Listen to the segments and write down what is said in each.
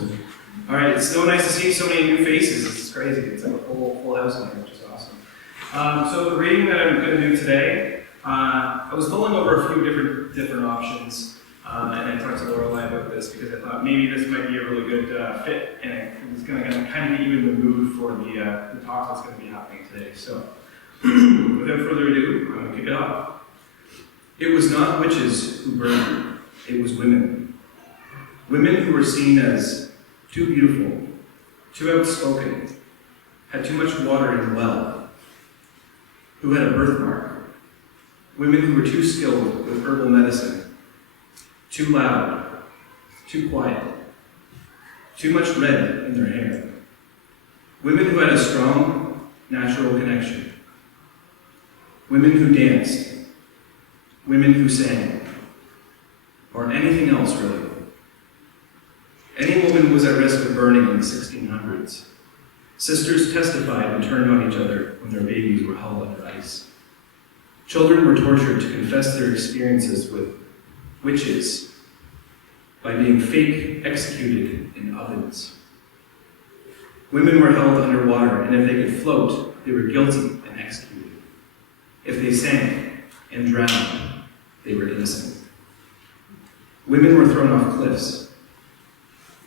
All right, it's so nice to see so many new faces. It's crazy. It's like a full house in here, which is awesome. So the reading that I'm going to do today, I was mulling over a few different options, and I talked to Lorelei about this because I thought maybe this might be a really good fit, and it was going to kind of get you in the mood for the talk that's going to be happening today. So, without further ado, I'm going to kick it off. It was not witches who burned; it was women. Women who were seen as too beautiful, too outspoken, had too much water in the well, who had a birthmark. Women who were too skilled with herbal medicine, too loud, too quiet, too much red in their hair. Women who had a strong, natural connection. Women who danced. Women who sang. Or anything else, really. Any woman was at risk of burning in the 1600s. Sisters testified and turned on each other when their babies were held under ice. Children were tortured to confess their experiences with witches by being fake executed in ovens. Women were held underwater, and if they could float, they were guilty and executed. If they sank and drowned, they were innocent. Women were thrown off cliffs.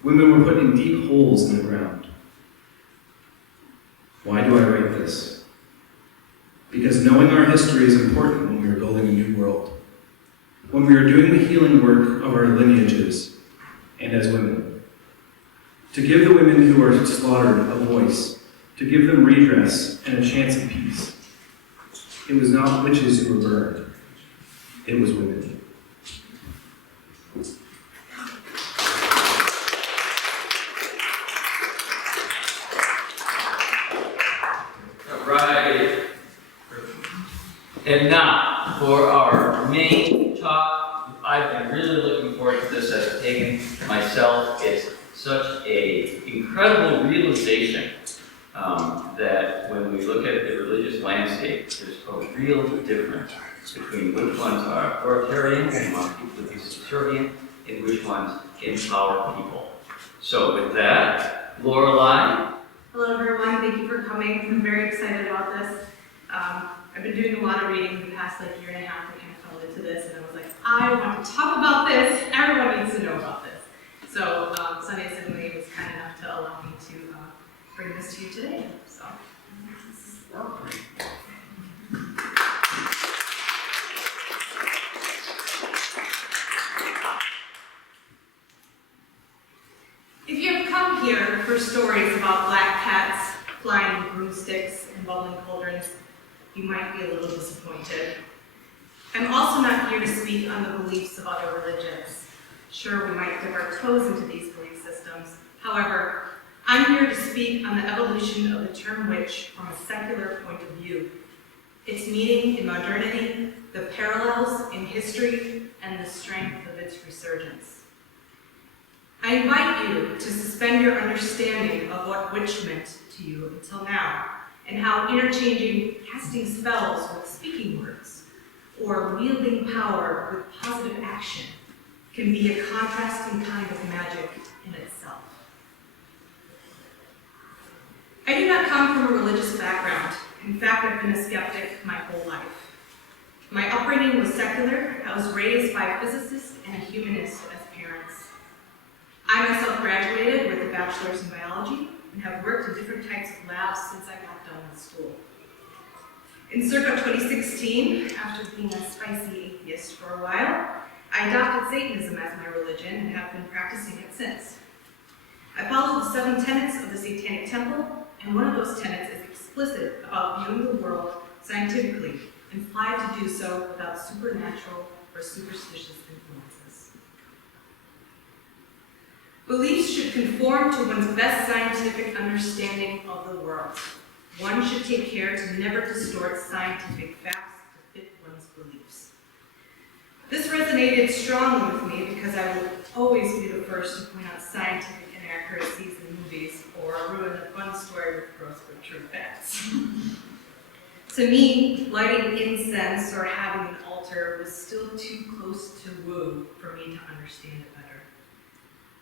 Women were put in deep holes in the ground. Why do I write this? Because knowing our history is important when we are building a new world, when we are doing the healing work of our lineages, and as women. To give the women who are slaughtered a voice, to give them redress and a chance at peace. It was not witches who were burned, it was women. Right. And now, for our main talk, I've been really looking forward to this as a pagan myself. It's such an incredible realization that when we look at the religious landscape, there's a real difference between which ones are authoritarian and want people to be subservient, and which ones empower people. So with that, Lorelei. Hello everyone, thank you for coming. I'm very excited about this. I've been doing a lot of reading the past year and a half. I kind of fell into this and I was like, I want to talk about this. Everyone needs to know about this. So Sunday Assembly was kind enough to allow me to bring this to you today. So. If you have come here for stories about black cats flying broomsticks and bubbling cauldrons, you might be a little disappointed. I'm also not here to speak on the beliefs of other religions. Sure, we might dip our toes into these belief systems. However, I'm here to speak on the evolution of the term witch from a secular point of view, its meaning in modernity, the parallels in history, and the strength of its resurgence. I invite you to suspend your understanding of what witch meant to you until now, and how interchanging casting spells with speaking words, or wielding power with positive action, can be a contrasting kind of magic in itself. I do not come from a religious background. In fact, I've been a skeptic my whole life. My upbringing was secular. I was raised by a physicist and a humanist as parents. I myself graduated with a bachelor's in biology and have worked in different types of labs since I got done with school. In circa 2016, after being a spicy atheist for a while, I adopted Satanism as my religion and have been practicing it since. I follow the 7 tenets of the Satanic Temple, and one of those tenets is explicit about viewing the world scientifically and fly to do so without supernatural or superstitious influences. Beliefs should conform to one's best scientific understanding of the world. One should take care to never distort scientific facts to fit one's beliefs. This resonated strongly with me because I will always be the first to point out scientific inaccuracies in movies or ruin a fun story with gross but true facts. To me, lighting incense or having an altar was still too close to woo for me to understand it better.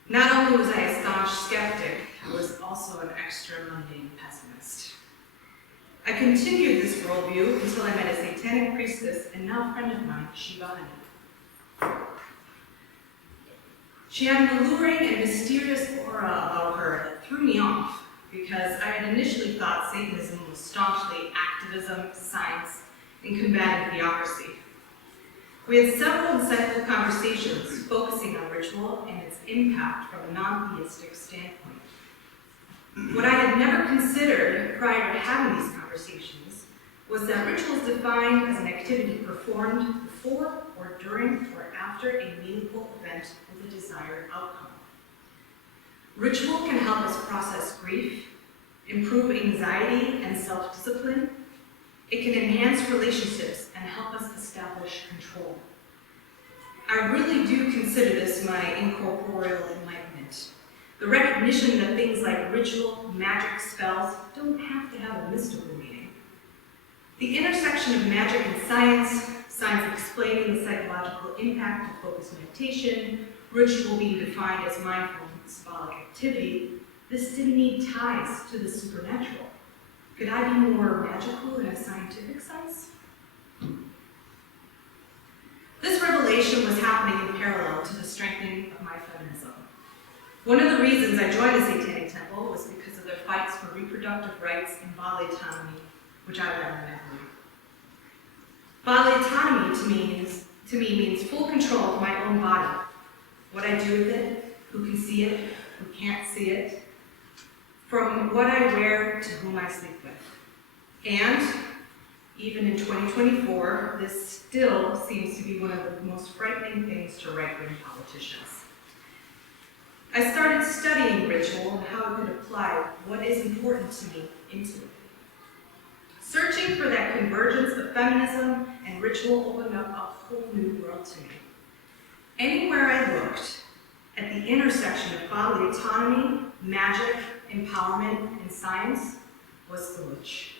Not only was I a staunch skeptic, I was also an extra mundane pessimist. I continued this worldview until I met a satanic priestess and now friend of mine, Shiva. She had an alluring and mysterious aura about her that threw me off because I had initially thought Satanism was staunchly activism, science, and combating theocracy. We had several insightful conversations focusing on ritual and its impact from a non-theistic standpoint. What I had never considered prior to having these conversations was that ritual is defined as an activity performed before or during or after a meaningful event with a desired outcome. Ritual can help us process grief, improve anxiety and self-discipline. It can enhance relationships and help us establish control. I really do consider this my incorporeal enlightenment. The recognition that things like ritual, magic, spells don't have to have a mystical meaning. The intersection of magic and science, science explaining the psychological impact of focused meditation, ritual being defined as mindful and symbolic activity, this didn't need ties to the supernatural. Could I be more magical in a scientific sense? This revelation was happening in parallel to the strengthening of my feminism. One of the reasons I joined the Satanic Temple was because of their fights for reproductive rights and bodily autonomy, which I value heavily. Bodily autonomy to me means full control of my own body. What I do with it, who can see it, who can't see it, from what I wear to whom I sleep with. And even in 2024, this still seems to be one of the most frightening things to right-wing politicians. I started studying ritual and how it could apply what is important to me into it. Searching for that convergence of feminism and ritual opened up a whole new world to me. Anywhere I looked, at the intersection of bodily autonomy, magic, empowerment, and science, was the witch.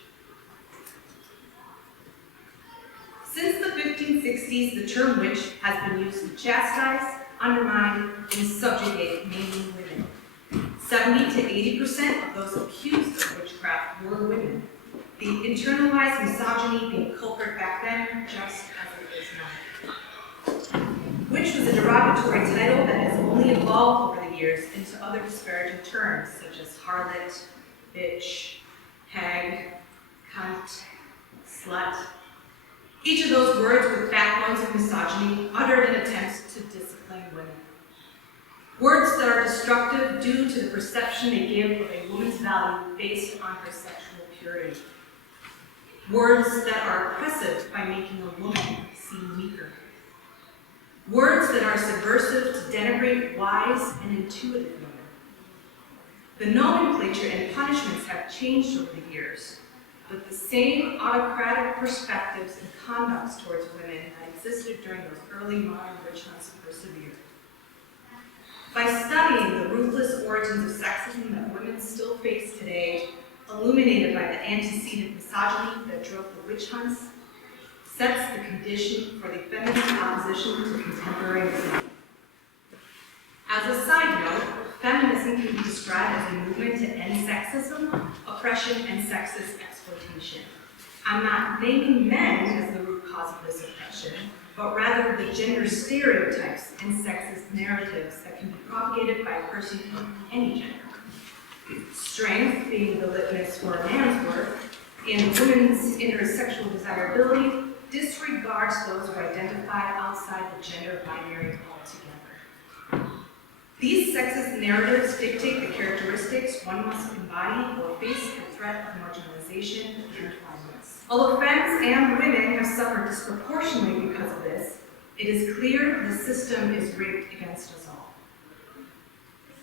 Since the 1560s, the term witch has been used to chastise, undermine, and subjugate mainly women. 70 to 80% of those accused of witchcraft were women. The internalized misogyny being culprit back then, just as it is now. Witch was a derogatory title that has only evolved over the years into other disparaging terms, such as harlot, bitch, hag, cunt, slut. Each of those words with backbones of misogyny uttered in attempts to discipline women. Words that are destructive due to the perception they give of a woman's value based on her sexual purity. Words that are oppressive by making a woman seem weaker. Words that are subversive to denigrate wise and intuitive women. The nomenclature and punishments have changed over the years, but the same autocratic perspectives and conducts towards women that existed during those early modern witch hunts persevere. By studying the ruthless origins of sexism that women still face today, illuminated by the antecedent misogyny that drove the witch hunts, sets the condition for the feminist opposition to contemporary Islam. As a side note, feminism can be described as a movement to end sexism, oppression, and sexist exploitation. I'm not naming men as the root cause of this oppression, but rather the gender stereotypes and sexist narratives that can be propagated by a person of any gender. Strength being the litmus for a man's worth, and a woman's intersexual desirability disregards those who identify outside the gender binary altogether. These sexist narratives dictate the characteristics one must embody or face the threat of marginalization and violence. Although femmes and women have suffered disproportionately because of this, it is clear the system is rigged against us all.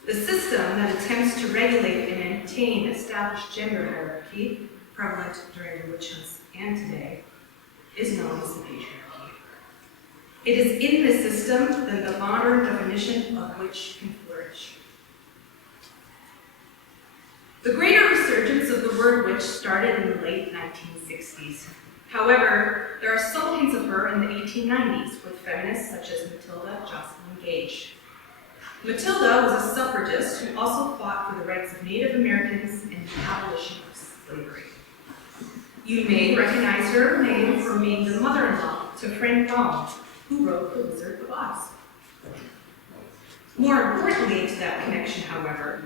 The system that attempts to regulate and maintain established gender hierarchy, prevalent during the witch hunts and today, is known as the patriarchy. It is in this system that the modern definition of witch can flourish. The greater resurgence of the word witch started in the late 1960s. However, there are some hints of her in the 1890s with feminists such as Matilda Jocelyn Gage. Matilda was a suffragist who also fought for the rights of Native Americans and the abolition of slavery. You may recognize her name from being the mother-in-law to Frank Baum, who wrote The Wizard of Oz. More importantly to that connection, however,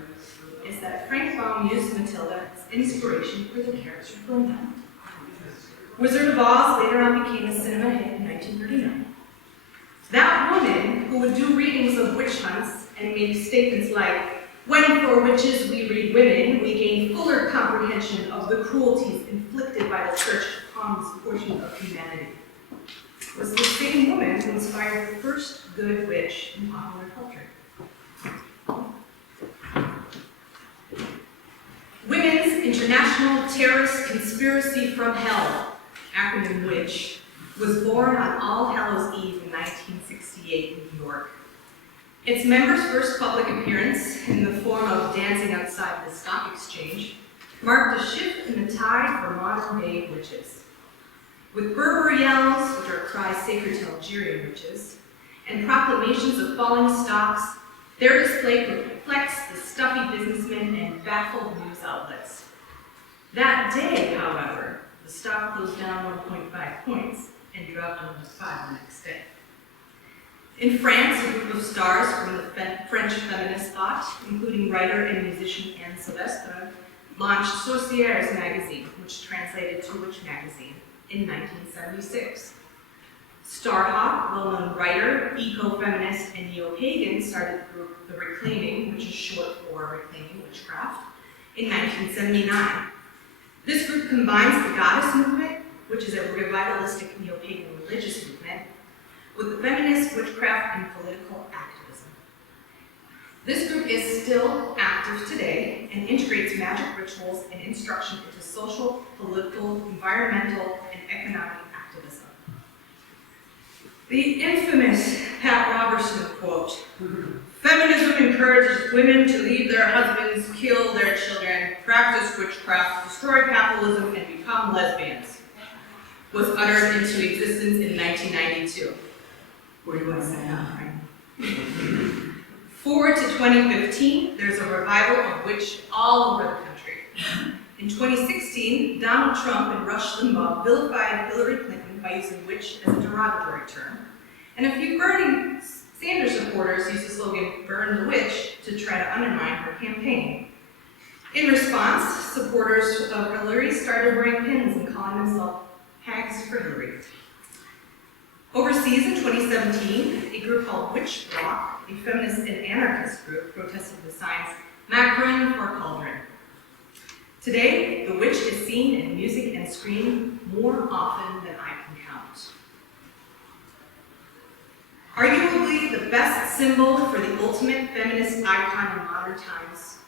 is that Frank Baum used Matilda as inspiration for the character Glinda. Wizard of Oz later on became a cinema hit in 1939. That woman, who would do readings of witch hunts and make statements like, "When for witches we read women, we gain fuller comprehension of the cruelties inflicted by the church upon this portion of humanity," was the same woman who inspired the first good witch in popular culture. Women's International Terrorist Conspiracy from Hell, acronym WITCH, was born on All Hallows Eve in 1968 in New York. Its members' first public appearance, in the form of dancing outside the stock exchange, marked a shift in the tide for modern-day witches. With Berber yells, which are cries sacred to Algerian witches, and proclamations of falling stocks, their display perplexed the stuffy businessmen and baffled news outlets. That day, however, the stock closed down 1.5 points and dropped almost 5 the next day. In France, a group of stars from the French feminist thought, including writer and musician Anne Sylvestre, launched Sorcières magazine, which translated to Witch magazine, in 1976. Starhawk, well-known writer, eco-feminist, and neo-pagan, started the group The Reclaiming, which is short for Reclaiming Witchcraft, in 1979. This group combines the goddess movement, which is a revitalistic neo-pagan religious movement, with the feminist witchcraft and political activism. This group is still active today and integrates magic rituals and instruction into social, political, environmental, and economic activism. The infamous Pat Robertson quote, "Feminism encourages women to leave their husbands, kill their children, practice witchcraft, destroy capitalism, and become lesbians," was uttered into existence in 1992. Where do I sign up, right? Forward to 2015, there's a revival of witch all over the country. In 2016, Donald Trump and Rush Limbaugh vilified Hillary Clinton by using witch as a derogatory term, and a few Bernie Sanders supporters used the slogan, "Burn the Witch," to try to undermine her campaign. In response, supporters of Hillary started wearing pins and calling themselves Hags for Hillary. Overseas in 2017, a group called Witch Bloc, a feminist and anarchist group, protested the signs, "Macron for Cauldron." Today, the witch is seen in music and screen more often than I can count. Arguably the best symbol for the ultimate feminist icon in modern times,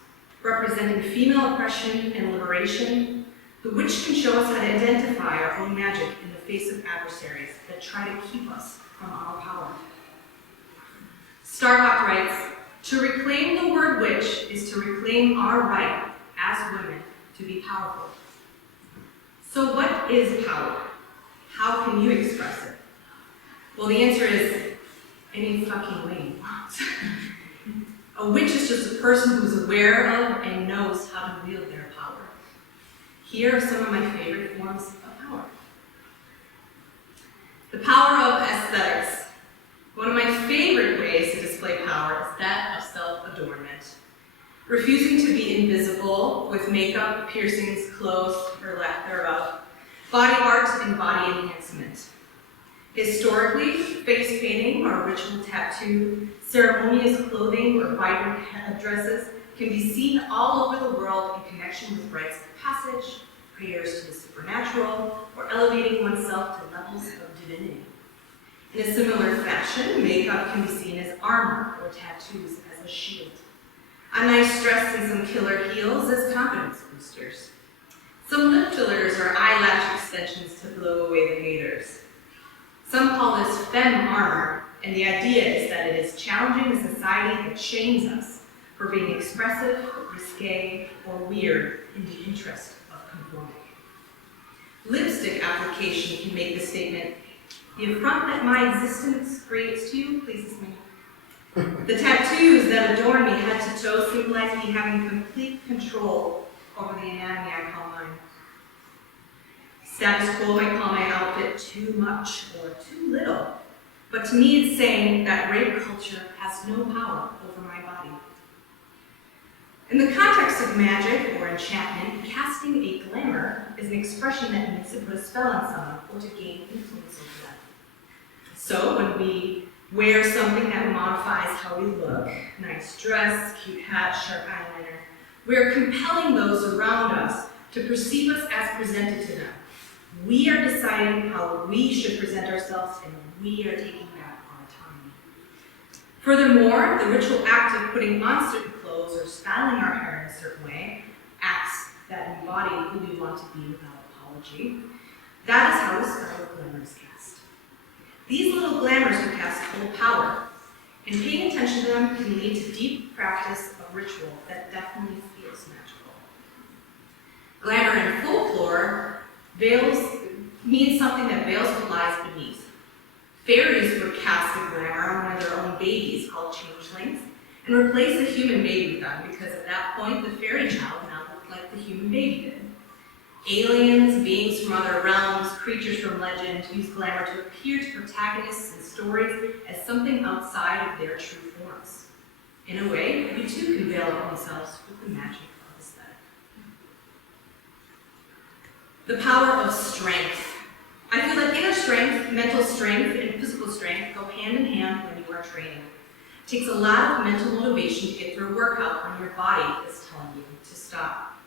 representing female oppression and liberation, the witch can show us how to identify our own magic in the face of adversaries that try to keep us from our power. Starhawk writes, "To reclaim the word witch is to reclaim our right as women to be powerful." So what is power? How can you express it? Well, the answer is any fucking way you want. A witch is just a person who's aware of and knows how to wield their power. Here are some of my favorite forms of power. The power of aesthetics. One of my favorite ways to display power is that of self-adornment. Refusing to be invisible with makeup, piercings, clothes, or lack thereof, body art, and body enhancement. Historically, face painting or ritual tattoo, ceremonious clothing, or vibrant headdresses can be seen all over the world in connection with rites of passage, prayers to the supernatural, or elevating oneself to levels of divinity. In a similar fashion, makeup can be seen as armor or tattoos as a shield. A nice dress and some killer heels as confidence boosters. Some lip fillers or eyelash extensions to blow away the haters. Some call this femme armor, and the idea is that it is challenging a society that shames us for being expressive, risque, or weird in the interest of conformity. Lipstick application can make the statement, "The affront that my existence creates to you pleases me." The tattoos that adorn me head to toe symbolize me having complete control over the anatomy I call mine. Status quo might call my outfit too much or too little, but to me it's saying that rape culture has no power over my body. In the context of magic or enchantment, casting a glamour is an expression that means to put a spell on someone or to gain influence over them. So when we wear something that modifies how we look, nice dress, cute hat, sharp eyeliner, we're compelling those around us to perceive us as presented to them. We are deciding how we should present ourselves, and we are taking back our autonomy. Furthermore, the ritual act of putting on certain clothes or styling our hair in a certain way, acts that embody who we want to be without apology, that is how the spell of glamour is cast. These little glamours we cast hold power, and paying attention to them can lead to deep practice of ritual that definitely feels magical. Glamour in folklore means something that veils what lies beneath. Fairies would cast a glamour on one of their own babies called changelings and replace a human baby with them because at that point the fairy child now looked like the human baby did. Aliens, beings from other realms, creatures from legend use glamour to appear to protagonists in stories as something outside of their true forms. In a way, we too can veil our own selves with the magic of aesthetic. The power of strength. I feel like inner strength, mental strength, and physical strength go hand in hand when you are training. It takes a lot of mental motivation to get through a workout when your body is telling you to stop.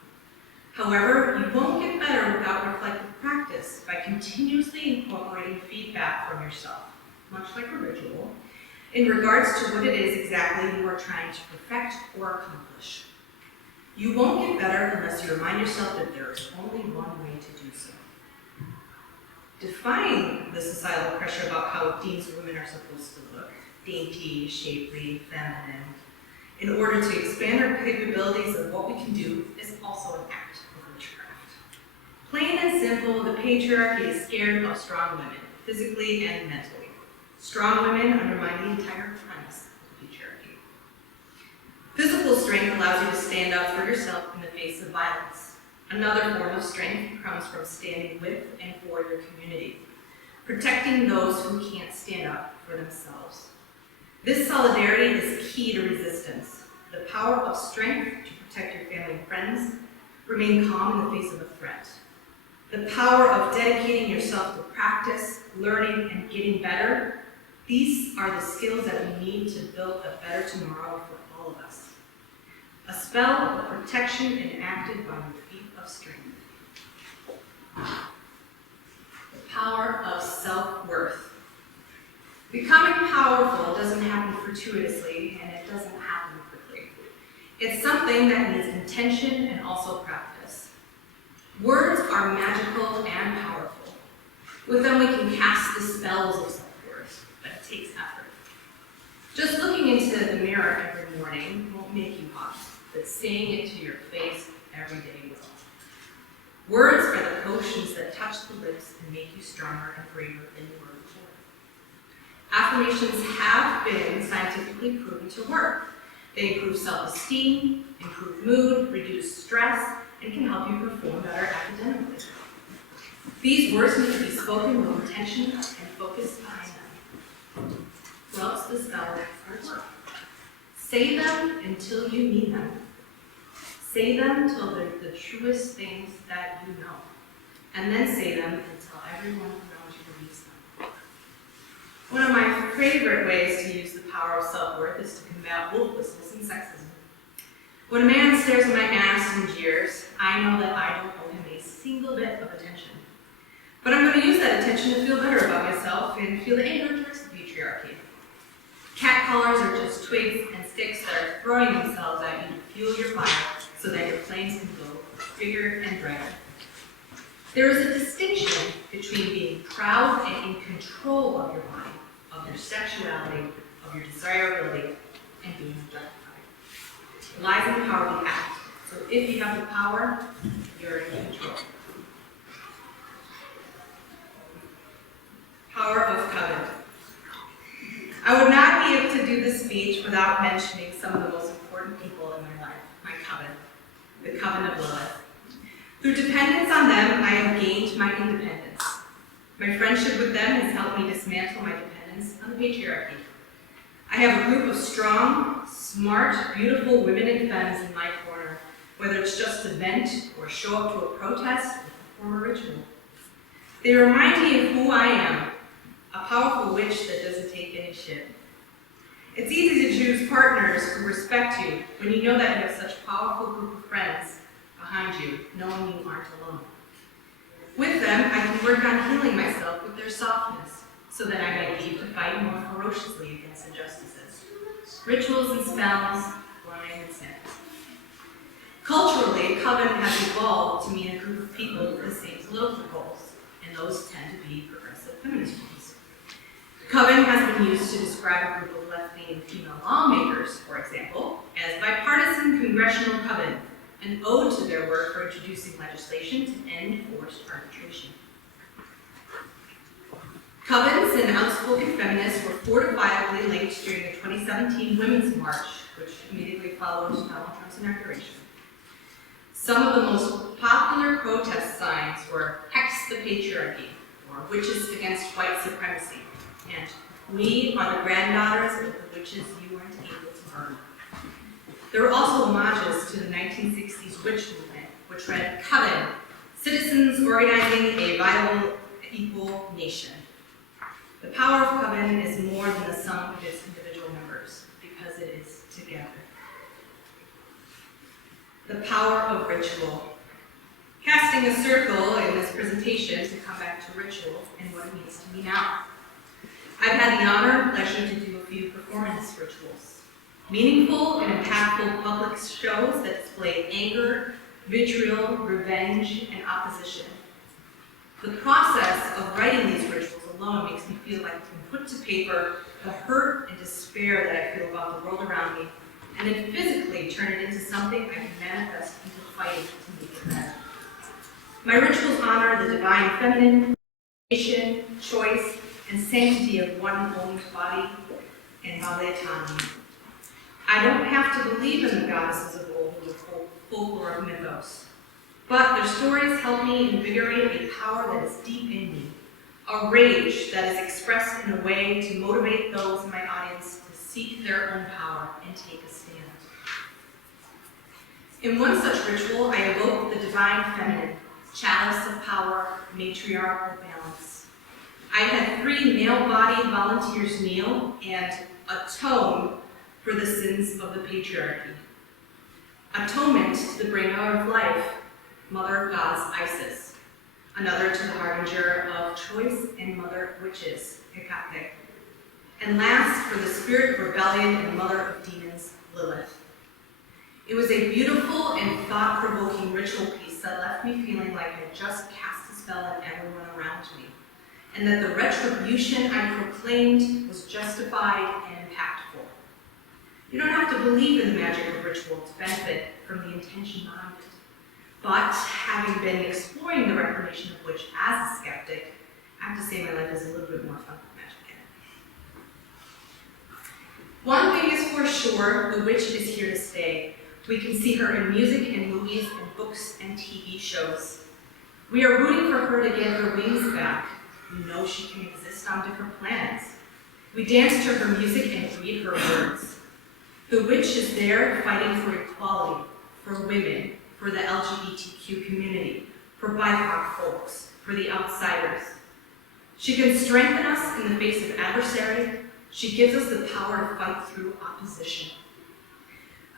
However, you won't get better without reflective practice by continuously incorporating feedback from yourself, much like a ritual, in regards to what it is exactly you are trying to perfect or accomplish. You won't get better unless you remind yourself that there is only one way to do so. Defying the societal pressure about how it deems women are supposed to look, dainty, shapely, feminine, in order to expand our capabilities of what we can do is also an act of witchcraft. Plain and simple, the patriarchy is scared of strong women, physically and mentally. Strong women undermine the entire premise of the patriarchy. Physical strength allows you to stand up for yourself in the face of violence. Another form of strength comes from standing with and for your community, protecting those who can't stand up for themselves. This solidarity is key to resistance. The power of strength to protect your family and friends, remain calm in the face of a threat. The power of dedicating yourself to practice, learning, and getting better. These are the skills that we need to build a better tomorrow for all of us. A spell of protection enacted by your feet of strength. The power of self-worth. Becoming powerful doesn't happen fortuitously, and it doesn't happen quickly. It's something that needs intention and also practice. Words are magical and powerful. With them we can cast the spells of self-worth, but it takes effort. Just looking into the mirror every morning won't make you hot, but saying it to your face every day will. Words are the potions that touch the lips and make you stronger and braver than you were before. Affirmations have been scientifically proven to work. They improve self-esteem, improve mood, reduce stress, and can help you perform better academically. These words need to be spoken with intention and focus behind them. Or else the spell won't work. Say them until you mean them. Say them till they're the truest things that you know. And then say them until everyone around you believes them. One of my favorite ways to use the power of self-worth is to combat wolf whistles and sexism. When a man stares at my ass and jeers, I know that I don't owe him a single bit of attention. But I'm going to use that attention to feel better about myself and feel the anger towards the patriarchy. Cat collars are just twigs and sticks that are throwing themselves at you to fuel your fire so that your flames can go bigger and brighter. There is a distinction between being proud and in control of your body, of your sexuality, of your desirability, and being objectified. It lies in the power we act. So if you have the power, you're in control. Power of covenant. I would not be able to do this speech without mentioning some of the most important people in my life, my coven, the coven of Lilith. Through dependence on them, I have gained my independence. My friendship with them has helped me dismantle my dependence on the patriarchy. I have a group of strong, smart, beautiful women and femmes in my corner, whether it's just to vent or show up to a protest or perform a ritual. They remind me of who I am, a powerful witch that doesn't take any shit. It's easy to choose partners who respect you when you know that you have such a powerful group of friends behind you, knowing you aren't alone. With them, I can work on healing myself with their softness, so that I might be able to fight more ferociously against injustices. Rituals and spells, wine and scent. Culturally, a coven has evolved to mean a group of people with the same political goals, and those tend to be progressive feminist ones. Coven has been used to describe a group of left-leaning female lawmakers, for example, as bipartisan congressional coven, an ode to their work for introducing legislation to end forced arbitration. Covens and outspoken feminists were fortifiably linked during the 2017 Women's March, which immediately followed Donald Trump's inauguration. Some of the most popular protest signs were "Hex the Patriarchy," or "Witches Against White Supremacy," and "We are the granddaughters of the witches you weren't able to burn." There were also homages to the 1960s witch movement, which read, "Coven, citizens organizing a viable, equal nation." The power of Coven is more than the sum of its individual members, because it is together. The power of ritual. Casting a circle in this presentation to come back to ritual and what it means to me now. I've had the honor and pleasure to do a few performance rituals. Meaningful and impactful public shows that display anger, vitriol, revenge, and opposition. The process of writing these rituals alone makes me feel like I can put to paper the hurt and despair that I feel about the world around me, and then physically turn it into something I can manifest into fighting to make it better. My rituals honor the divine feminine, creation, choice, and sanctity of one's own body and bodily autonomy. I don't have to believe in the goddesses of old or the folklore of mythos, but their stories help me invigorate a power that is deep in me, a rage that is expressed in a way to motivate those in my audience to seek their own power and take a stand. In one such ritual, I evoke the divine feminine, chalice of power, matriarchal balance. I had 3 male-bodied volunteers kneel and atone for the sins of the patriarchy. Atonement to the bringer of life, mother goddess Isis. Another to the harbinger of choice and mother of witches, Hecate. And last, for the spirit of rebellion and mother of demons, Lilith. It was a beautiful and thought-provoking ritual piece that left me feeling like I had just cast a spell on everyone around me, and that the retribution I proclaimed was justified and impactful. You don't have to believe in the magic of ritual to benefit from the intention behind it. But having been exploring the reclamation of witch as a skeptic, I have to say my life is a little bit more fun with magic in it. One thing is for sure, the witch is here to stay. We can see her in music and movies and books and TV shows. We are rooting for her to get her wings back. We know she can exist on different planets. We dance to her music and read her words. The witch is there fighting for equality, for women, for the LGBTQ community, for BIPOC folks, for the outsiders. She can strengthen us in the face of adversary. She gives us the power to fight through opposition.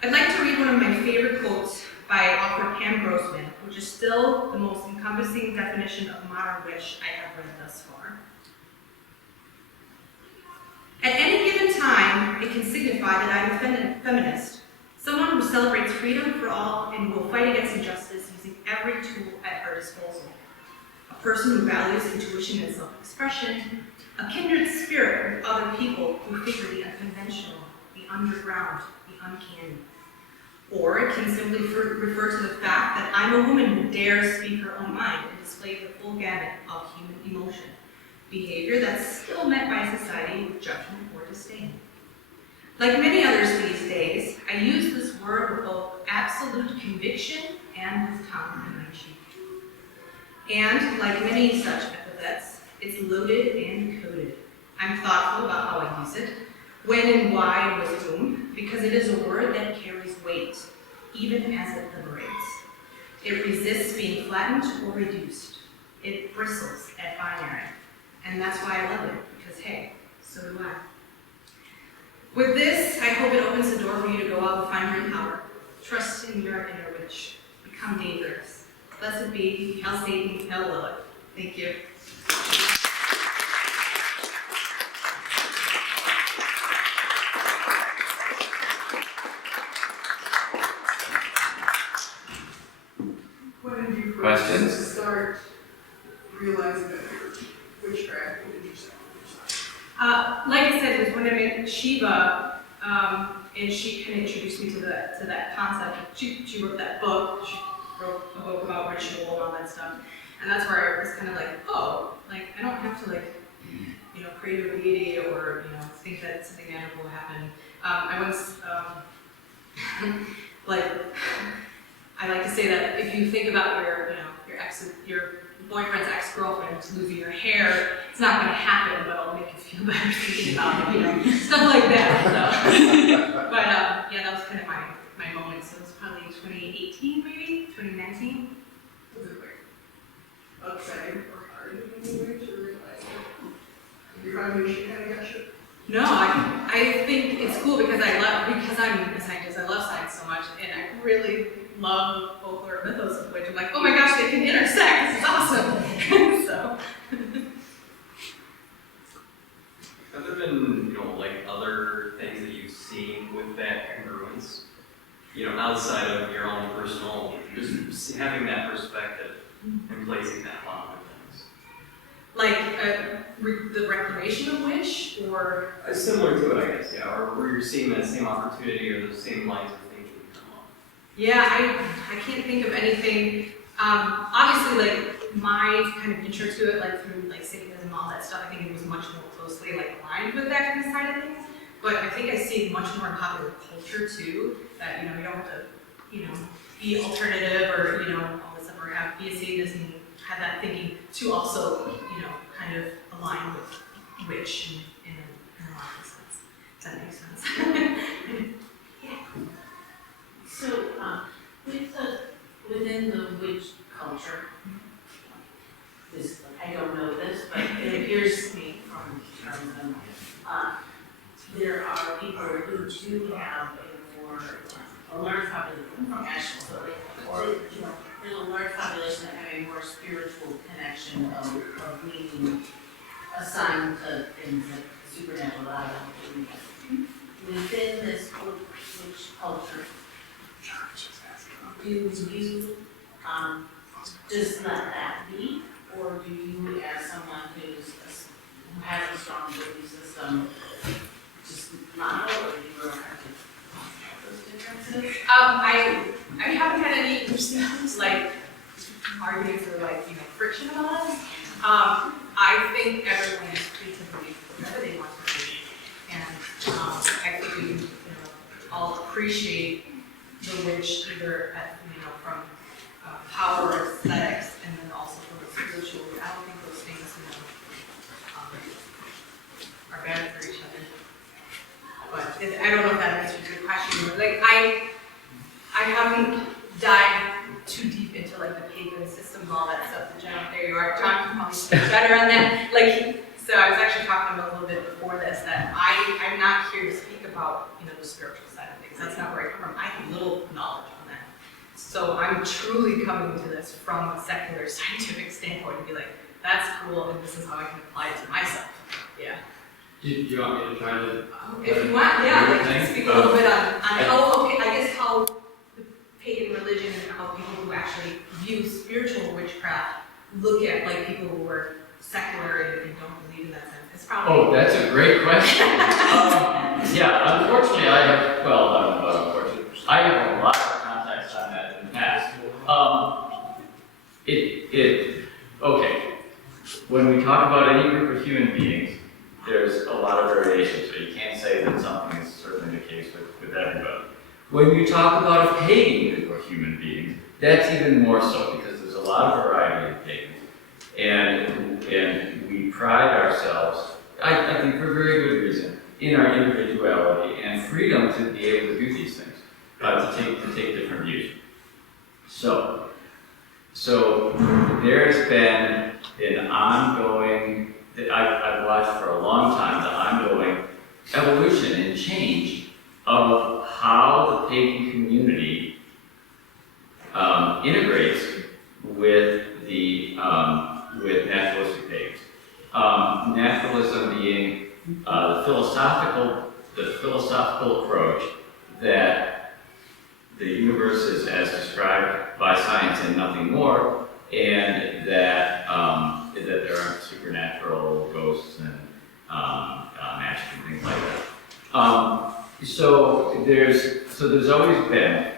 I'd like to read one of my favorite quotes by author Pam Grossman, which is still the most encompassing definition of modern witch I have read thus far. At any given time, it can signify that I'm a feminist, someone who celebrates freedom for all and will fight against injustice using every tool at her disposal. A person who values intuition and self-expression, a kindred spirit with other people who favor the unconventional, the underground, the uncanny. Or it can simply refer to the fact that I'm a woman who dares speak her own mind and display the full gamut of human emotion, behavior that's still met by society with judgment or disdain. Like many others these days, I use this word with both absolute conviction and with tongue in my cheek. And like many such epithets, it's loaded and coded. I'm thoughtful about how I use it, when and why and with whom, because it is a word that carries weight, even as it liberates. It resists being flattened or reduced. It bristles at binary. And that's why I love it, because hey, so do I. With this, I hope it opens the door for you to go out and find your power. Trust in your inner witch. Become dangerous. Blessed be, hail Satan, hail Lilith. Thank you. When did you Questions? first start realizing that witchcraft and interest? Like I said, it was when I met Shiva, and she kind of introduced me to that concept. She wrote that book. She wrote a book about ritual and all that stuff. And that's where I was kind of like, oh, like I don't have to pray to a deity or think that something magical will happen. I once I like to say that if you think about your boyfriend's ex-girlfriend who's losing her hair, it's not going to happen, but it'll make you feel better thinking about it, stuff like that. So. But that was kind of my moment. So it was probably 2018, maybe 2019. Was it like upsetting or hard in any way to realize that your foundation kind of got shit? No, I think it's cool because I'm a scientist. I love science so much, and I really love folklore and mythos of which I'm like, oh my gosh, they can intersect. This is awesome. So. Have there been, other things that you've seen with that congruence? Outside of your own personal, just having that perspective and placing that on things. Like the reclamation of which, or? Similar to it, I guess, yeah. Or where you're seeing that same opportunity or those same lines of thinking come up. Yeah, I can't think of anything. Obviously, my kind of intro to it, through Satanism and all that stuff, I think it was much more closely aligned with that kind of side of things. But I think I see it much more in popular culture too. That you don't have to, be alternative or all this stuff, or be a Satanist and have that thinking to also, kind of align with witch in a lot of sense. If that makes sense. So, within the witch culture, I don't know this, but it appears to me from them, there are people who do have a large population, national, there's a large population that have a more spiritual connection of meaning assigned to things like the supernatural, I don't know. Within this witch culture, do you just let that be, or do you, as someone who has a strong belief system, just not, or do you have to those differences? I haven't had any arguments or friction about it. I think everyone is free to believe whatever they want to believe, and I think we all appreciate the witch either from power or aesthetics, and then also from the spiritual. I don't think those things are bad for each other. But I don't know if that answers your question. I haven't dived too deep into the pagan system and all that stuff. There you are, John can probably speak better on that. So I was actually talking about a little bit before this that I'm not here to speak about the spiritual side of things. That's not where I come from. I have little knowledge on that. So I'm truly coming to this from a secular scientific standpoint and be like, that's cool, and this is how I can apply it to myself. Yeah. Do you want me to try to? If you want, yeah, I can speak a little bit on how the pagan religion and how people who actually view spiritual witchcraft look at people who are secular and don't believe in that sense. It's probably. Oh, that's a great question. Yeah, unfortunately, I have a lot of context on that in the past. Okay. When we talk about any group of human beings, there's a lot of variation, so you can't say that something is certainly the case with everybody. When you talk about a pagan group of human beings, that's even more so, because there's a lot of variety in pagans. And we pride ourselves, I think for very good reason, in our individuality and freedom to be able to do these things, to take different views. So there's been an ongoing, I've watched for a long time, the ongoing evolution and change of how the pagan community integrates with with naturalistic pagans. Naturalism being the philosophical approach that the universe is as described by science and nothing more, and that there aren't supernatural ghosts and magic and things like that. So there's always been,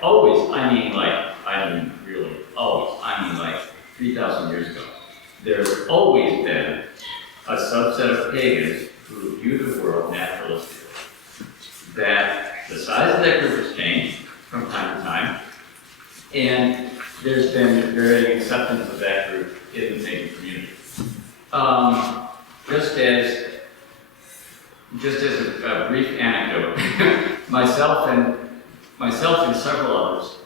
like 3,000 years ago, there's always been a subset of pagans who view the world naturalistically. That the size of that group has changed from time to time, and there's been varying acceptance of that group in the pagan community. Just as a brief anecdote, myself and several others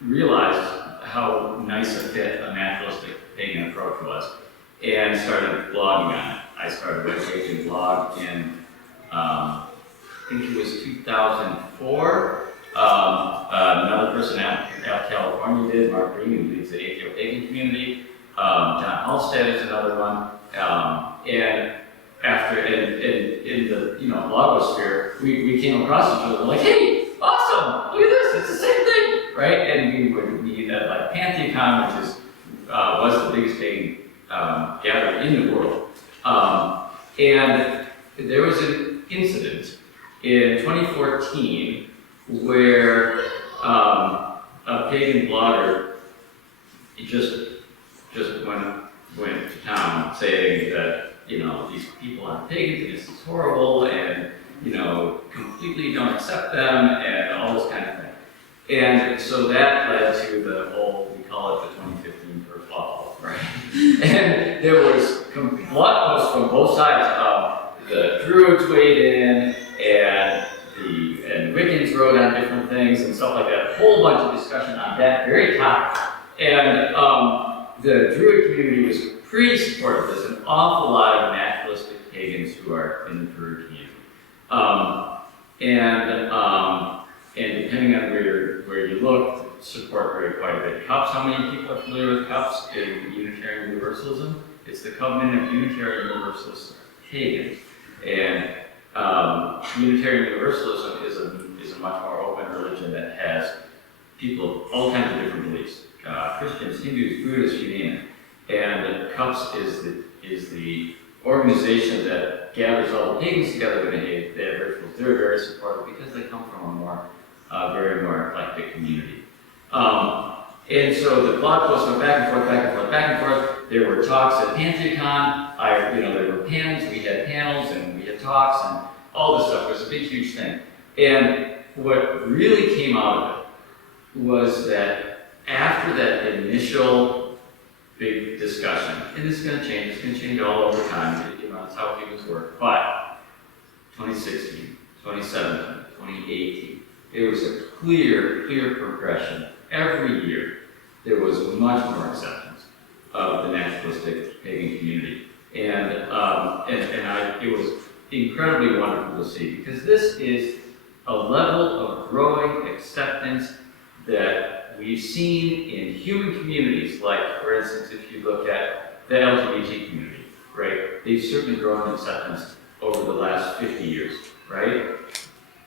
realized how nice a fit a naturalistic pagan approach was, and started blogging on it. I started a webpage blog in, I think it was 2004. Another person out of California did, Mark Green, who leads the Atheist Pagan community. John Halstead is another one. And in the blogosphere, we came across each other like, hey, awesome, look at this, it's the same thing, right? And we would meet at like PantheonCon, which was the biggest pagan gathering in the world. And there was an incident in 2014 where a pagan blogger just went to town saying that, these people aren't pagans, and this is horrible, and, completely don't accept them, and all this kind of thing. And so that led to the whole, we call it the 2015 kerfuffle, right? And there was blog posts from both sides. The Druids weighed in, and Wiccans wrote on different things and stuff like that. A whole bunch of discussion on that very topic. And the Druid community was pretty supportive. There's an awful lot of naturalistic pagans who are in the Druid community. And depending on where you look, support vary quite a bit. Cups, how many people are familiar with cups in Unitarian Universalism? It's the Covenant of Unitarian Universalist pagans. And Unitarian Universalism is a much more open religion that has people of all kinds of different beliefs. Christians, Hindus, Buddhists, you name it. And CUPS is the organization that gathers all the pagans together when they have rituals. They're very supportive because they come from a very more eclectic community. And so the blog posts went back and forth. There were talks at PantheonCon. There were panels. We had panels and we had talks and all this stuff. It was a big, huge thing. And what really came out of it was that after that initial big discussion, and this is going to change. It's going to change all over time. That's how humans work. But 2016, 2017, 2018, it was a clear progression. Every year, there was much more acceptance of the naturalistic pagan community. And it was incredibly wonderful to see, because this is a level of growing acceptance that we've seen in human communities, like, for instance, if you look at the LGBT community, right? They've certainly grown in acceptance over the last 50 years, right?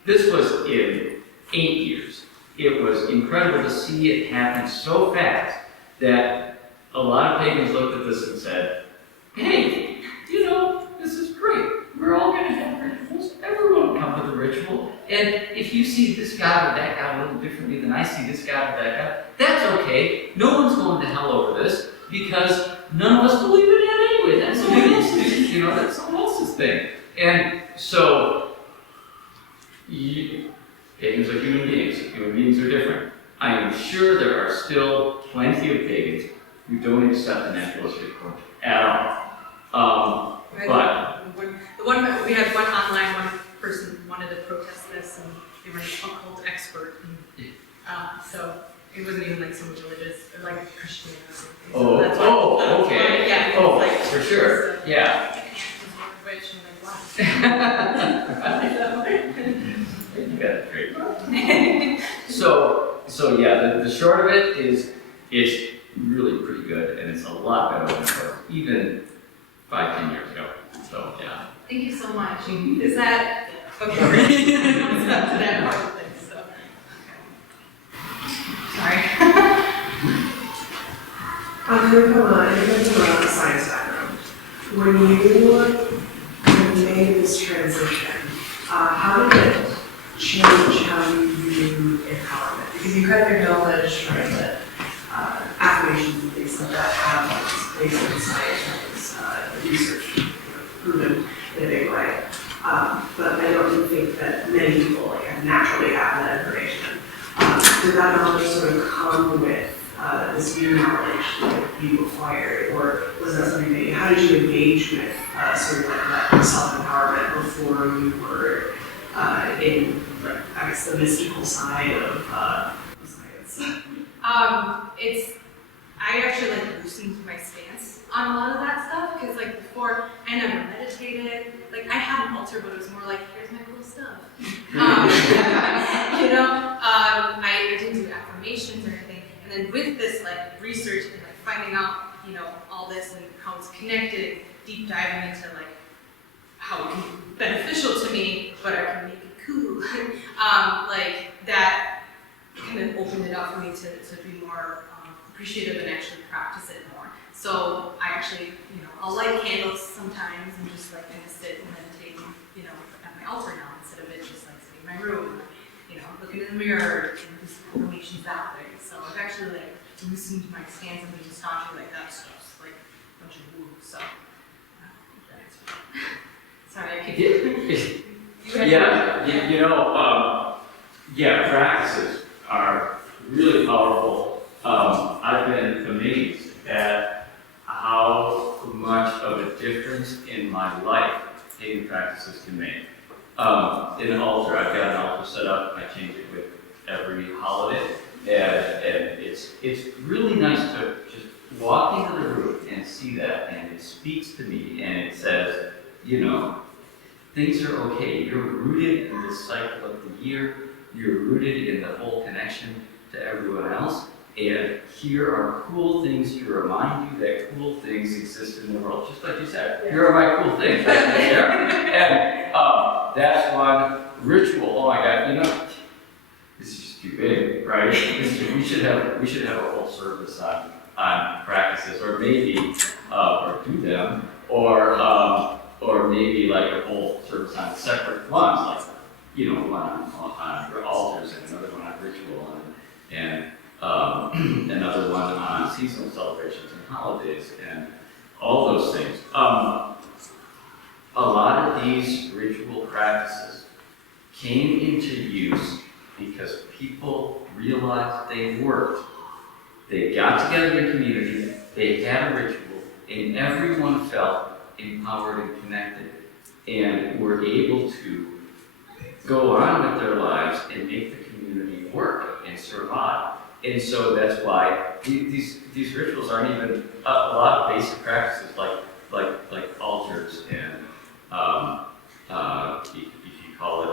This was in 8 years. It was incredible to see it happen so fast that a lot of pagans looked at this and said, hey, this is great. We're all going to have rituals. Everyone will come with a ritual. And if you see this God or that God a little differently than I see this God or that God, that's okay. No one's going to hell over this, because none of us believe in it anyway. That's the way it is. that's someone else's thing. And so, pagans are human beings. Human beings are different. I am sure there are still plenty of pagans who don't accept the naturalistic approach at all. But we had one online, one person wanted to protest this, and they were an occult expert, and so it wasn't even like someone religious or like Christian or something. So that's why- Okay. Yeah. It Oh, was like, for sure. Yeah. Witch, and like, You got it great. So yeah, the short of it is, it's really pretty good, and it's a lot better than it was even 5-10 years ago. So yeah. Thank you so much. Is that okay? It's up to that part of things. So. Sorry. You're from a science background. When you made this transition, how did it change how you view empowerment? Because you kind of acknowledged, right, that affirmations and things like that have based on science, research, proven in a big way. But I don't think that many people naturally have that information. Did that knowledge sort of come with this new knowledge that you acquired, or was that something that how did you engage with sort of like that self-empowerment before you were in, I guess, the mystical side of science? I actually like loosened my stance on a lot of that stuff, because like before I never meditated. Like I had an altar, but it was more like, here's my cool stuff. I didn't do affirmations or anything. And then with this like research and like finding out, all this and how it's connected, deep diving into like how it can be beneficial to me, but I can make it cool. Like that kind of opened it up for me to be more appreciative and actually practice it more. So I actually, I'll light candles sometimes and just like kind of sit and meditate, at my altar now instead of it just like sitting in my room, looking in the mirror and just affirmations that way. So I've actually like loosened my stance and being staunchly like that stuff's like a bunch of woo. So sorry, I Yeah, practices are really powerful. I've been amazed at how much of a difference in my life pagan practices can make. In an altar, I've got an altar set up, I change it with every holiday, and it's really nice to just walk into the room and see that, and it speaks to me, and it says, things are okay. You're rooted in this cycle of the year. You're rooted in the whole connection to everyone else. And here are cool things to remind you that cool things exist in the world. Just like you said, here are my cool things right there. And that's one ritual. Oh my God, this is just too big, right? We should have a whole service on practices, or maybe or do them, or maybe like a whole service on separate ones, like one on altars and another one on ritual and another one on seasonal celebrations and holidays and all those things. A lot of these ritual practices came into use because people realized they worked. They got together in community, they had a ritual, and everyone felt empowered and connected, and were able to go on with their lives and make the community work and survive. And so that's why these rituals aren't even a lot of basic practices like altars and if you call it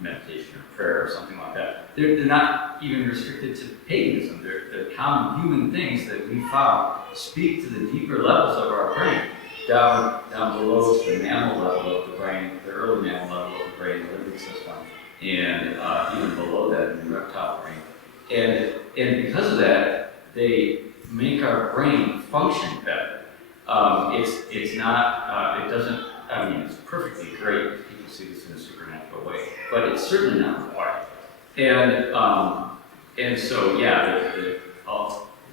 meditation or prayer or something like that. They're not even restricted to paganism. They're common human things that we found speak to the deeper levels of our brain. Down below to the mammal level of the brain, the early mammal level of the brain, the limbic system, and even below that in the reptile brain. And because of that, they make our brain function better. It's not, it doesn't, it's perfectly great if people see this in a supernatural way, but it's certainly not required. And so, yeah,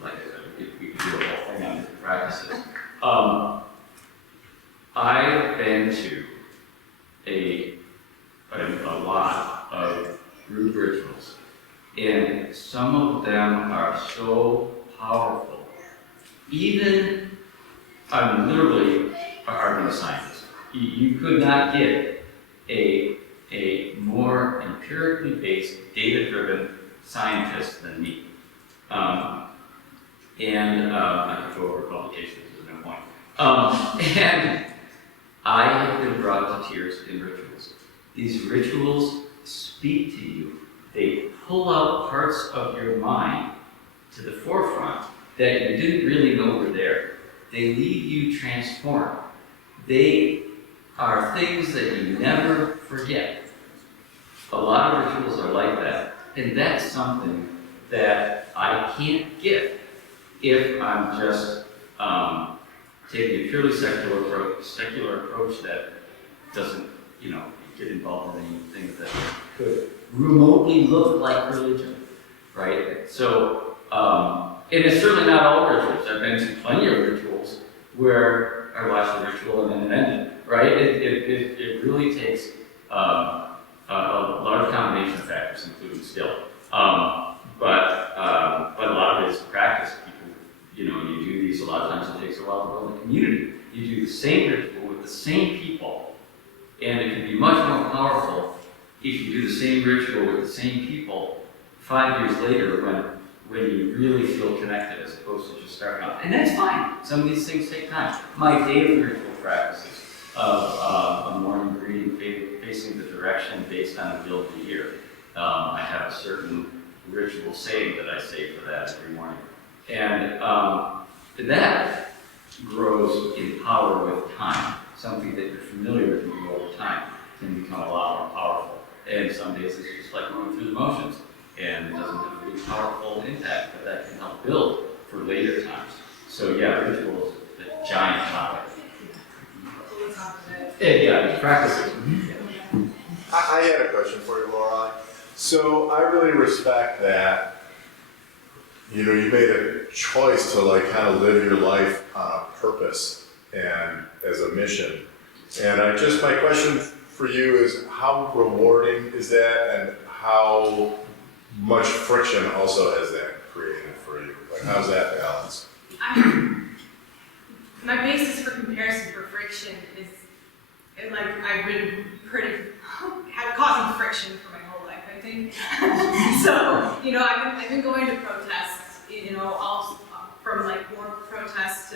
like I said, we could do a whole thing on different practices. I've been to a lot of group rituals, and some of them are so powerful. Even, I'm literally a hardened scientist. You could not get a more empirically based, data-driven scientist than me. I could go over publications, there's no point. And I have been brought to tears in rituals. These rituals speak to you. They pull out parts of your mind to the forefront that you didn't really know were there. They leave you transformed. They are things that you never forget. A lot of rituals are like that, and that's something that I can't get if I'm just taking a purely secular approach that doesn't, get involved in anything that could remotely look like religion, right? So, and it's certainly not all rituals. I've been to plenty of rituals where I watched the ritual and then it ended, right? It really takes a large combination of factors, including skill. But a lot of it is practice. People, you do these, a lot of times it takes a while to build a community. You do the same ritual with the same people, and it can be much more powerful if you do the same ritual with the same people 5 years later when you really feel connected as opposed to just starting off. And that's fine. Some of these things take time. My daily ritual practices of a morning greeting facing the direction based on the will of the year. I have a certain ritual saying that I say for that every morning. And that grows in power with time. Something that you're familiar with over time can become a lot more powerful. And some days it's just like going through the motions, and it doesn't have a really powerful impact, but that can help build for later times. So yeah, ritual is a giant topic. Yeah, practice it. I had a question for you, Lorelei. So I really respect that, you made a choice to kind of live your life on a purpose and as a mission. And my question for you is, how rewarding is that, and how much friction also has that created for you? How's that balance? My basis for comparison for friction is, I've been causing friction for my whole life, I think. So, I've been going to protests, all from war protests to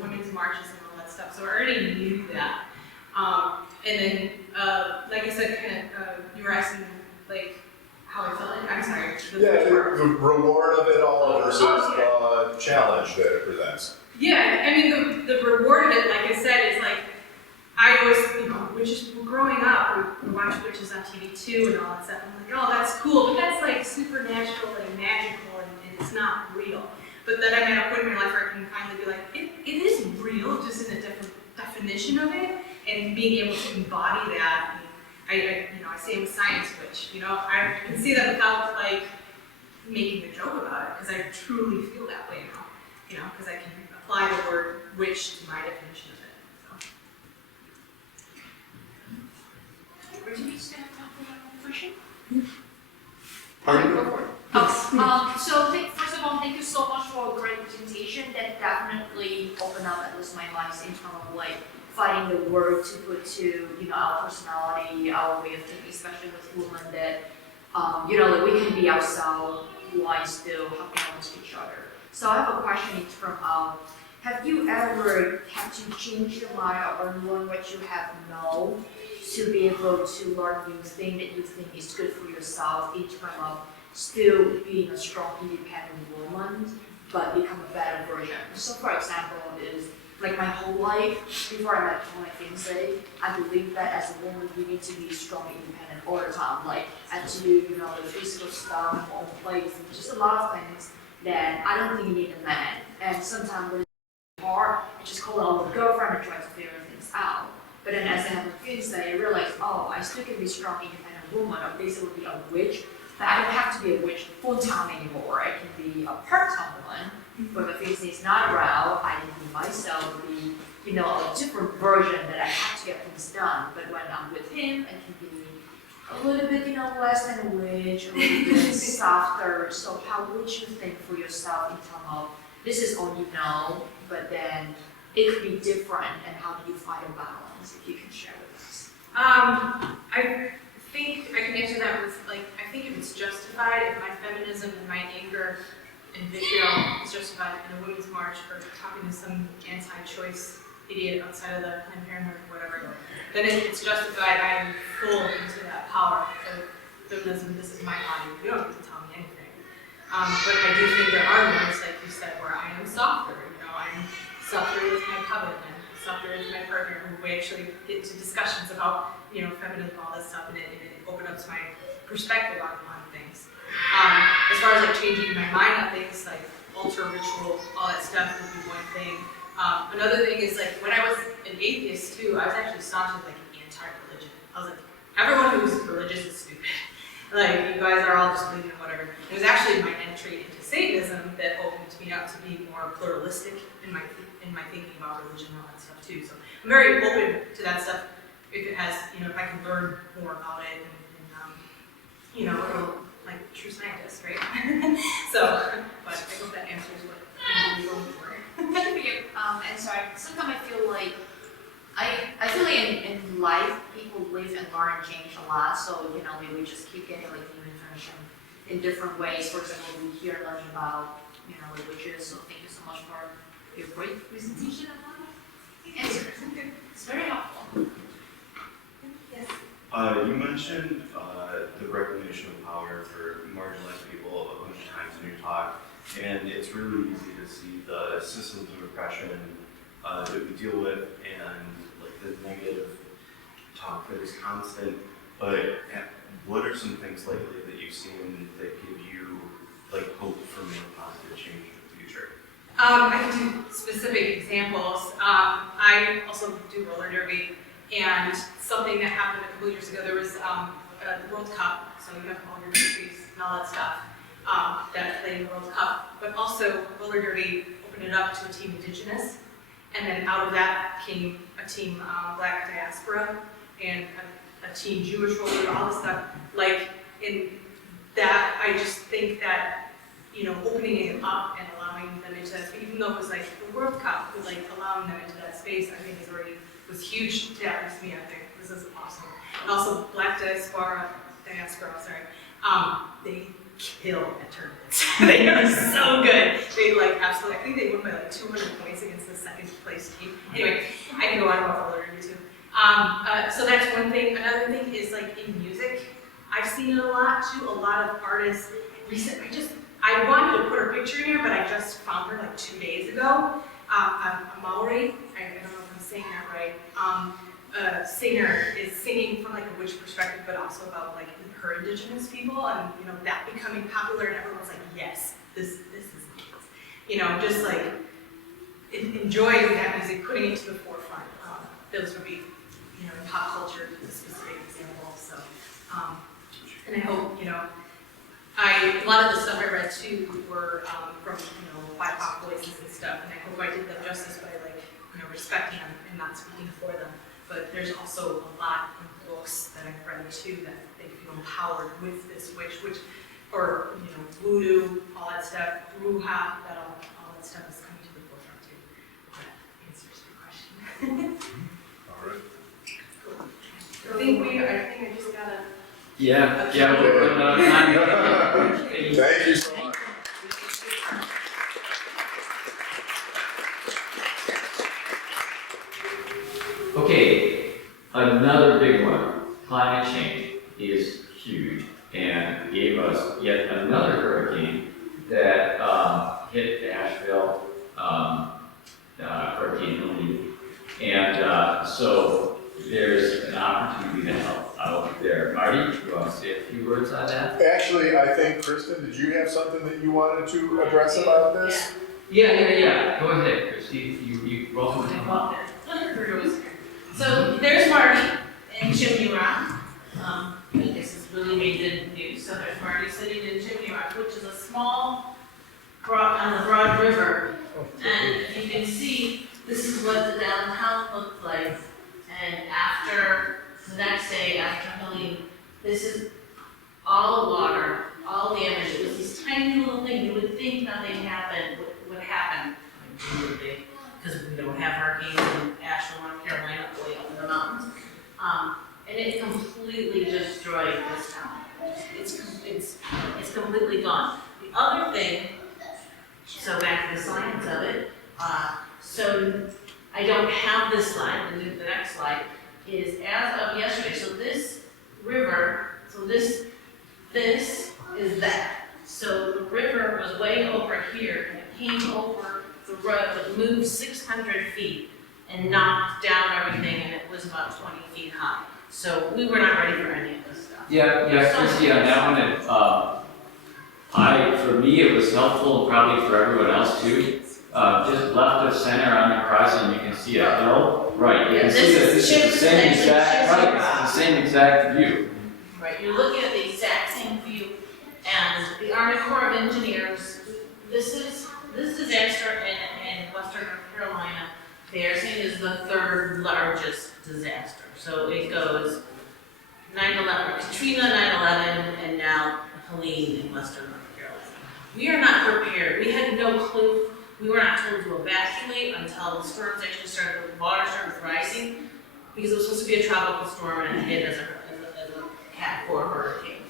women's marches and all that stuff. So I already knew that. And then, like I said, you were asking, how I felt. I'm sorry. The reward of it all versus the challenge that it presents. Yeah, I mean, the reward of it, like I said, is I always, growing up, we watched witches on TV too and all that stuff. I'm like, oh, that's cool, but that's supernatural and magical, and it's not real. But then I'm at a point in my life where I can finally be like, it is real, just in a different definition of it, and being able to embody that. I say I'm a science witch. I can say that without making a joke about it, because I truly feel that way now. Because I can apply the word witch to my definition of it. So. Where did you stand up for the question? Pardon? First of all, thank you so much for a great presentation. That definitely opened up at least my mind in terms of finding the word to put to our personality, our way of thinking, especially with women that we can be ourselves while still helping out each other. So I have a question in terms of, have you ever had to change your mind or learn what you have known to be able to learn new thing that you think is good for yourself in terms of still being a strong, independent woman, but become a better version? So for example, is my whole life, before I met my fiancé, I believe that as a woman, you need to be strong, independent all the time. And to do, the physical stuff in your own place, and just a lot of things that I don't think you need a man. And sometimes when it's hard, I just call out a girlfriend and try to figure things out. But then as I have a fiancé, I realize, I still can be a strong, independent woman. I basically be a witch, but I don't have to be a witch full-time anymore. I can be a part-time woman. When my fiancé is not around, I can be myself, be, a different version that I have to get things done. But when I'm with him, I can be a little bit, less than a witch, a little bit softer. So how would you think for yourself in terms of, this is all you know, but then it could be different, and how do you find a balance, if you can share with us? I think I can answer that with, I think if it's justified, if my feminism and my anger and vitriol is justified in a women's march or talking to some anti-choice idiot outside of the Planned Parenthood or whatever, then it's justified. I am full into that power of feminism. This is my body. You don't get to tell me anything. But I do think there are moments, like you said, where I am softer. I'm softer with my covenant, and softer with my partner, who we actually get into discussions about, feminism, all that stuff, and it opened up my perspective on things. As far as changing my mind on things like altar ritual, all that stuff would be one thing. Another thing is when I was an atheist too, I was actually staunchly anti-religion. I was like, everyone who's religious is stupid. You guys are all just believing whatever. It was actually my entry into Satanism that opened me up to be more pluralistic in my thinking about religion and all that stuff too. So I'm very open to that stuff if it has, if I can learn more about it and like true scientists, right? So, but I hope that answers what I'm going for. And sorry, sometimes I feel like in life people live and learn and change a lot. So maybe we just keep getting new information in different ways. For example, we hear learning about languages. So thank you so much for your great presentation and answers. It's very helpful. Yes. You mentioned the recognition of power for marginalized people a bunch of times in your talk, and it's really easy to see the systems of oppression that we deal with and the negative talk that is constant. But what are some things lately that you've seen that give you hope for more positive change in the future? I can do specific examples. I also do roller derby, and something that happened a couple years ago, there was the World Cup, so you have all your countries and all that stuff that played in the World Cup, but also roller derby opened it up to a team Indigenous, and then out of that came a team Black diaspora and a team Jewish roller, all this stuff. In that, I just think that opening it up and allowing them into that space, even though it was the World Cup, but allowing them into that space, I think was huge to at least me. I think this is awesome. And also, Black diaspora, they kill at tournaments. They are so good. They absolutely. I think they won by 200 points against the second place team. Anyway, I can go on about roller derby too. So that's one thing. Another thing is in music, I've seen it a lot too. A lot of artists. I wanted to put her picture in here, but I just found her 2 days ago. A Maori, I don't know if I'm saying that right, singer is singing from a witch perspective, but also about her Indigenous people, and that becoming popular, and everyone's yes, this is nice. Just enjoying that music, putting it to the forefront. Those would be, in pop culture, a specific example. So, and I hope, a lot of the stuff I read too were from BIPOC voices and stuff, and I hope I did them justice by respecting them and not speaking for them. But there's also a lot of books that I've read too that they feel empowered with this witch, or voodoo, all that stuff, bruja, that all that stuff is coming to the forefront too. That answers your question. All right. Cool. I think I just gotta. Yeah, we're running out of time. Thank you so much. Okay, another big one. Climate change is huge and gave us yet another hurricane that hit Asheville, Hurricane Helene. And so there's an opportunity to help out there. Marty, you want to say a few words on that? Actually, I think, Kristen, did you have something that you wanted to address about this? Yeah. Go ahead, Christy. You welcome to come up. So there's Marty in Chimney Rock. This has really made the news. So there's Marty sitting in Chimney Rock, which is a small on the Broad River. And if you can see, this is what the downtown looked like. And after, the next day, after Helene, this is all water, all damage. It was this tiny little thing. You would think nothing happened, would happen. Because we don't have hurricanes in Asheville, North Carolina, way up in the mountains. And it completely destroyed this town. It's completely gone. The other thing, so back to the science of it, so I don't have this slide, the next slide, is as of yesterday, so this river, so this is that. So the river was way over here, and it came over the road, it moved 600 feet and knocked down everything, and it was about 20 feet high. So we were not ready for any of this stuff. Yeah, Chrissy, on that one, for me, it was helpful, and probably for everyone else too. Just left of center on the horizon, you can see a hill. Right, you can see that this is the same exact, right, it's the same exact view. Right, you're looking at the exact same view, and the Army Corps of Engineers, this disaster in western North Carolina, they are saying is the third largest disaster. So it goes 9/11, Katrina, 9/11, and now Helene in western North Carolina. We are not prepared. We had no clue. We were not told to evacuate until the storms actually started, the water started rising, because it was supposed to be a tropical storm and it hit as a Cat 4 hurricane.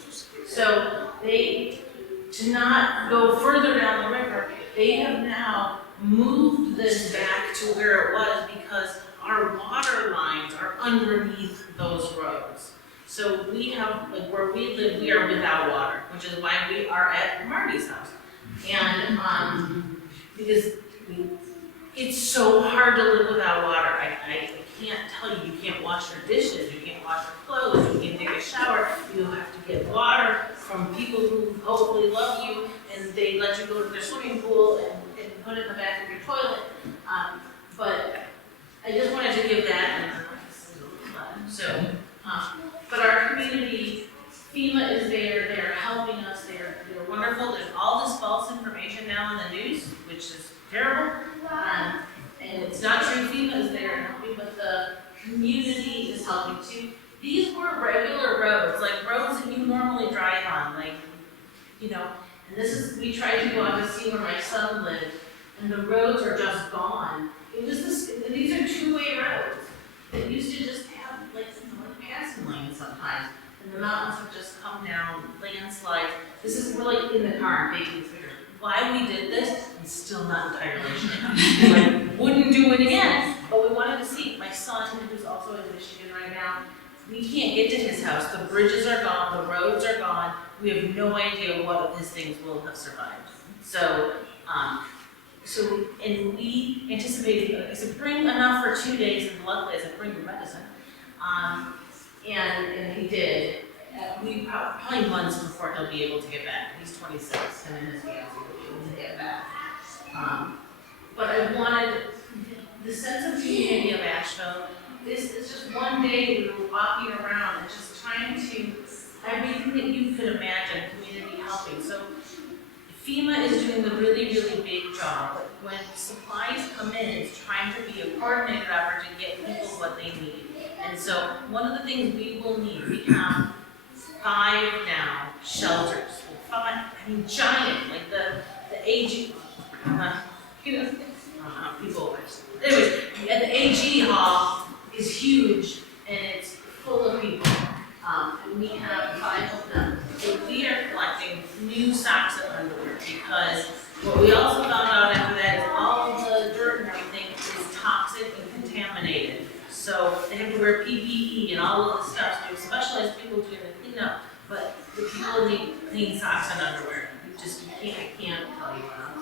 So to not go further down the river, they have now moved this back to where it was because our water lines are underneath those roads. So we have, like where we live, we are without water, which is why we are at Marty's house. And because it's so hard to live without water. I can't tell you, you can't wash your dishes, you can't wash your clothes, you can't take a shower, you have to get water from people who hopefully love you, and they let you go to their swimming pool and put it in the back of your toilet. But I just wanted to give that, but our community, FEMA is there, they're helping us, they're wonderful. There's all this false information now in the news, which is terrible. And it's not true, FEMA is there and helping, but the community is helping too. These were regular roads, like roads that you normally drive on, like, and we tried to go out to see where my son lived, and the roads are just gone. These are two-way roads that used to just have like passing lanes sometimes, and the mountains have just come down, landslides. We're like in the car and taking these pictures. Why we did this, I'm still not entirely sure. Like, wouldn't do it again, but we wanted to see. My son, who's also in Michigan right now, we can't get to his house. The bridges are gone, the roads are gone. We have no idea what of his things will have survived. So we anticipated, I said, bring enough for 2 days, and luckily I said, bring your medicine. And he did. We probably months before he'll be able to get back. He's 26, and his fiance will be able to get back. But I wanted the sense of community of Asheville. This is just one day we were walking around and just trying to, everything that you could imagine, community helping. So FEMA is doing the really, really big job, but when supplies come in, it's trying to be a coordinated effort to get people what they need. And so one of the things we will need, we have 5 now shelters. 5, giant, like the AG, people. Anyways, at the AG hall is huge and it's full of people. And we have 5 of them. So we are collecting new socks and underwear because what we also found out after that is all of the dirt and everything is toxic and contaminated. So they have to wear PPE and all of this stuff. So we have specialized people doing the cleanup, but the people need clean socks and underwear. I can't tell you enough.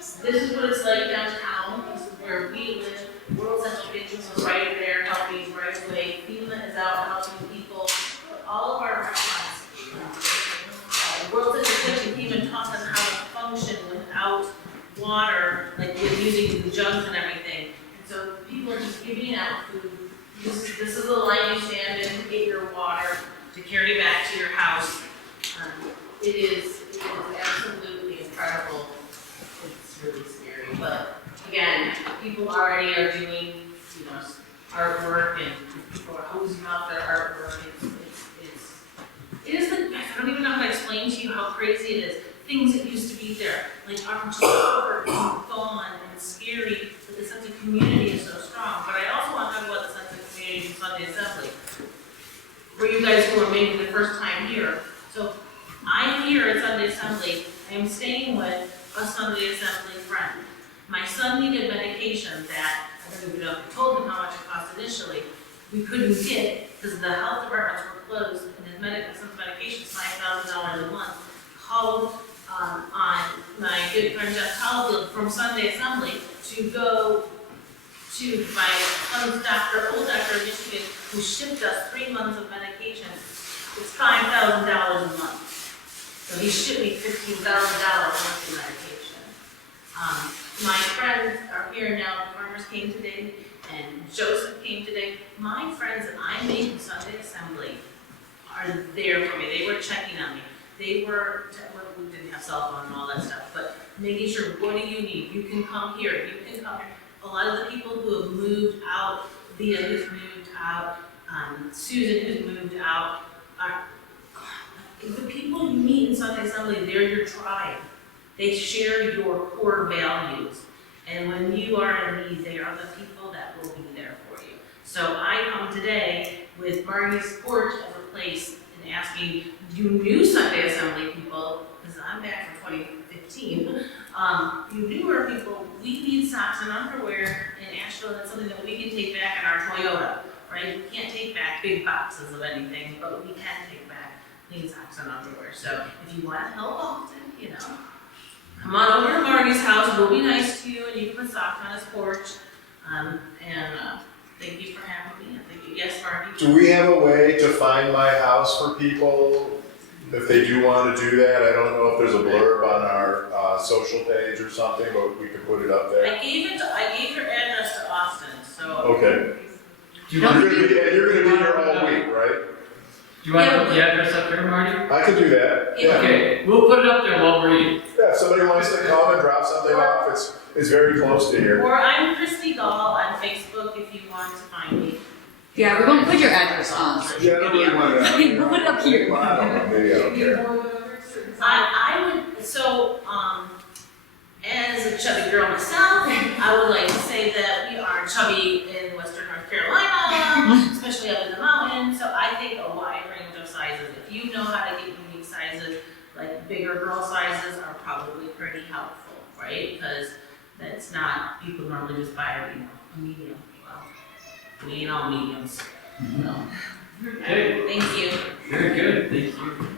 So this is what it's like downtown. This is where we live. World Central Kitchens is right there helping right away. FEMA is out helping people. But all of our restaurants, World Central Kitchen came and taught them how to function without water, like with using the jugs and everything. And so people are just giving out food. This is the line you stand in to get your water to carry back to your house. It is absolutely incredible. It's really scary, but again, people already are doing, you know, artwork and people are hosing off their artwork. It is the, I don't even know how to explain to you how crazy it is. Things that used to be there, like are just covered and gone and scary, but the sense of community is so strong. But I also want to talk about the sense of community in Sunday Assembly. For you guys who are maybe the first time here, so I'm here at Sunday Assembly. I am staying with a Sunday Assembly friend. My son needed medication that, I don't even know if I told him how much it cost initially, we couldn't get because the health departments were closed and his medication is $5,000 a month. Called on my good friend Jeff Caulfield from Sunday Assembly to go to my son's doctor, old doctor in Michigan, who shipped us 3 months of medication. It's $5,000 a month. So he shipped me $15,000 worth of medication. My friends are here now. The farmers came today, and Joseph came today. My friends that I made in Sunday Assembly are there for me. They were checking on me. They were, we didn't have cell phone and all that stuff, but making sure, what do you need? You can come here, you can come here. A lot of the people who have moved out, Leah who's moved out, Susan who's moved out, the people you meet in Sunday Assembly, they're your tribe. They share your core values. And when you are in need, they are the people that will be there for you. So I come today with Marty's Porch as a place and asking you new Sunday Assembly people, because I'm back from 2015, you newer people, we need socks and underwear in Asheville. That's something that we can take back in our Toyota, right? We can't take back big boxes of anything, but we can take back clean socks and underwear. So if you want to help often, you know, come on over to Marty's house. We'll be nice to you, and you can put socks on his porch. Thank you for having me. Thank you. Yes, Marty. Do we have a way to find my house for people if they do want to do that? I don't know if there's a blurb on our social page or something, but we can put it up there. I gave your address to Austin, so. Okay. Do you You're want gonna be here all week, right? Do you want to put the address up there, Marty? I can do that, yeah. Okay, we'll put it up there while we're eating. Yeah, if somebody wants to come and drop something off, it's very close to here. Or I'm Christy Gall on Facebook if you want to find me. Yeah, we're gonna put your address on. Yeah, I don't really want to. We'll put it up here. Well, I don't know, maybe I don't care. I would, so, as a chubby girl myself, I would like to say that we are chubby in Western North Carolina, especially up in the mountains, so I think a wide range of sizes. If you know how to get unique sizes, like bigger girl sizes are probably pretty helpful, right? Because that's not, people normally just buy, you know, a medium. Well, we ain't all mediums. No. Okay, Thank you. very good, thank you.